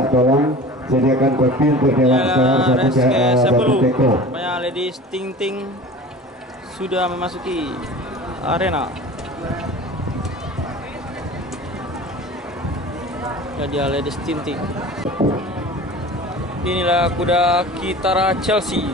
minta tolong sediakan kopi untuk Dewan Sehar satu teko. Ladies Ting Ting sudah memasuki arena. Jadi Ladies Ting Ting. Inilah kuda Kitara Chelsea.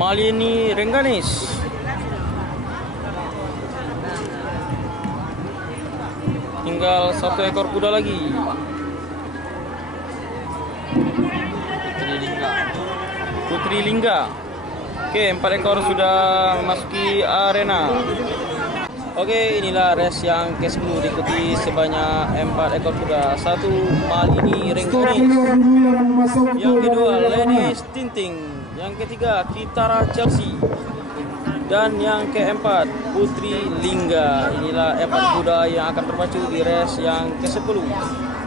Malini Rengganis. Tinggal satu ekor kuda lagi. Putri Lingga. Oke, 4 ekor sudah memasuki arena. Oke, inilah race yang ke-10 diikuti sebanyak 4 ekor kuda. 1 Malini Rengganis. Yang kedua Ladies Tinting. Yang ketiga Kitara Chelsea. Dan yang keempat Putri Lingga. Inilah 4 kuda yang akan berpacu di race yang ke-10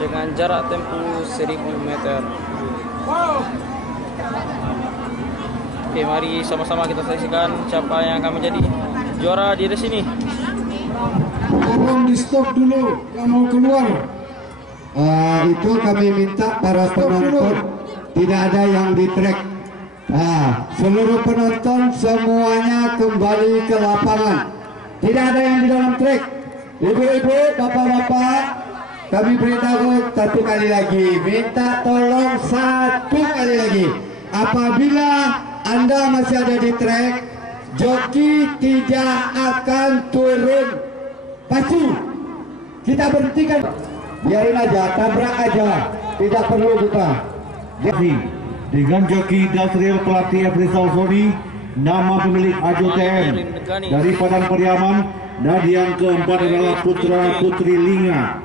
dengan jarak tempuh 1000 meter. Oke, mari sama-sama kita saksikan siapa yang akan menjadi juara di race ini. Tolong di stop dulu yang mau keluar. Itu kami minta para penonton tidak ada yang di track. Seluruh penonton semuanya kembali ke lapangan. Tidak ada yang di dalam trek. Ibu-ibu, bapak-bapak, kami beritahu 1 kali lagi. Minta tolong 1 kali lagi. Apabila Anda masih ada di trek, joki tidak akan turun pacu. Kita berhentikan. Biarin aja, tabrak aja. Tidak perlu buka. Jadi dengan joki Dasril pelatih Afrizal Soni, nama pemilik Ajo TM dari Padang Pariaman, dan yang keempat adalah putra Putri Lingga.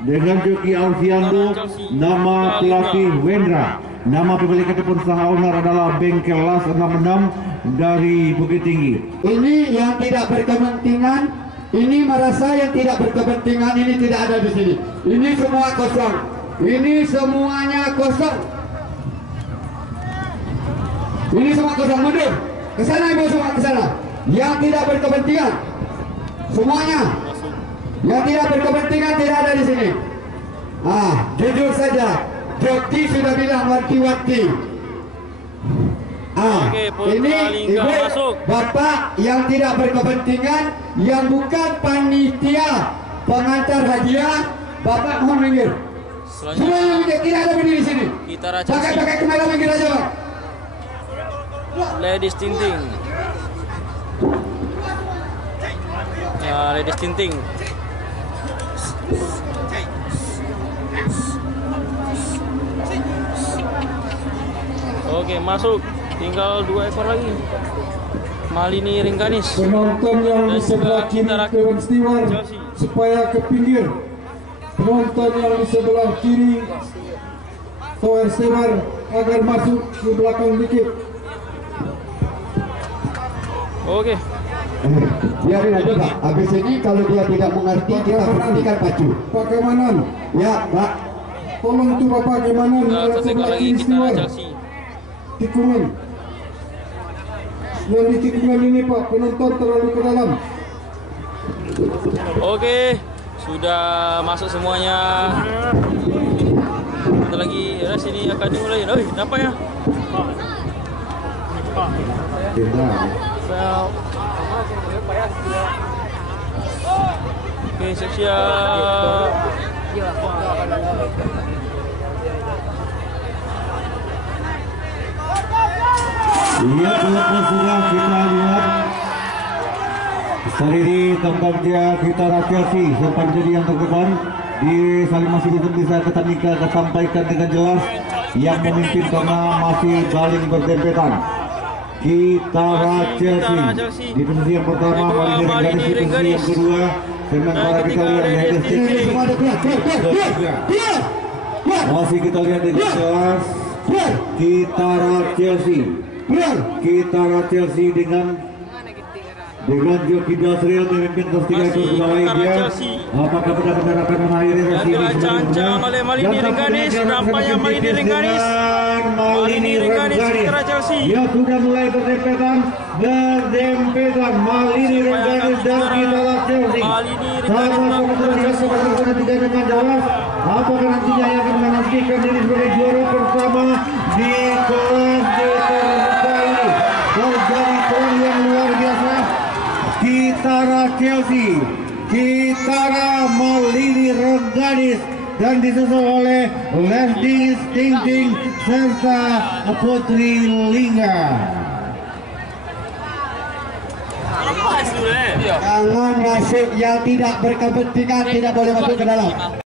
Dengan joki Alfiando, nama pelatih Wendra. Nama pemilik ataupun saha owner adalah Bengkel Las 66 dari Bukit Tinggi. Ini yang tidak berkepentingan, ini merasa yang tidak berkepentingan, ini tidak ada di sini. Ini semua kosong. Ini semuanya kosong. Ini semua kosong, mundur. Ke sana ibu semua, ke sana. Yang tidak berkepentingan, semuanya. Yang tidak berkepentingan tidak ada di sini. Jujur saja, joki sudah bilang wanti-wanti. Ini ibu, masuk. bapak yang tidak berkepentingan, yang bukan panitia pengantar hadiah, bapak mohon minggir. Semua yang minggir, tidak ada berdiri di sini. Pakai kamera minggir aja, Pak. Ladies Tinting. Ya, Ladies Tinting. Oke, masuk. Tinggal 2 ekor lagi. Malini Rengganis. Penonton yang di sebelah kiri Dewan Steward supaya ke pinggir. Penonton yang di sebelah kiri Tower Steward agar masuk ke belakang dikit. Oke. Biarin aja, Pak. Habis ini kalau dia tidak mengerti, kita berhentikan pacu. Pak Kemanan. Ya, Pak. Tolong tuh Bapak Kemanan. Satu ekor lagi Kitara Chelsea. Tikungan. Yang di tikungan ini Pak, penonton terlalu ke dalam. Oke, sudah masuk semuanya. Satu lagi, race ini akan dimulai. Nampak ya? Oke, siap-siap. Iya, peluknya sudah kita lihat. Sendiri tempat dia Kitara Chelsea sempat jadi yang terdepan di saling masih belum bisa ketamika kesampaikan dengan jelas yang memimpin karena masih saling berdempetan. Kitara Chelsea di posisi yang pertama, Malini Rengganis di posisi yang kedua. Sementara kita lihat Ladies Tinting masih kita lihat dengan jelas Kitara Chelsea. Kitara Chelsea dengan dengan joki Dasril memimpin kelas 3 ekor kembali dia. Apakah benar-benar akan mengakhiri race ini? Diancam oleh Malini Rengganis, nampaknya Malini Rengganis. Malini Rengganis putra Chelsea. Ya sudah mulai berdempetan Malini Rengganis dan Kitara Chelsea. Sama-sama tidak dengan jelas. Apakah nantinya yang akan memastikan diri sebagai juara pertama di kelas terkali. Terjadi perang yang luar biasa. Kitara Chelsea, Kitara Malini Rengganis dan disusul oleh Leslie Sting serta Putri Lingga. Jangan masuk yang tidak berkepentingan, tidak boleh masuk ke dalam.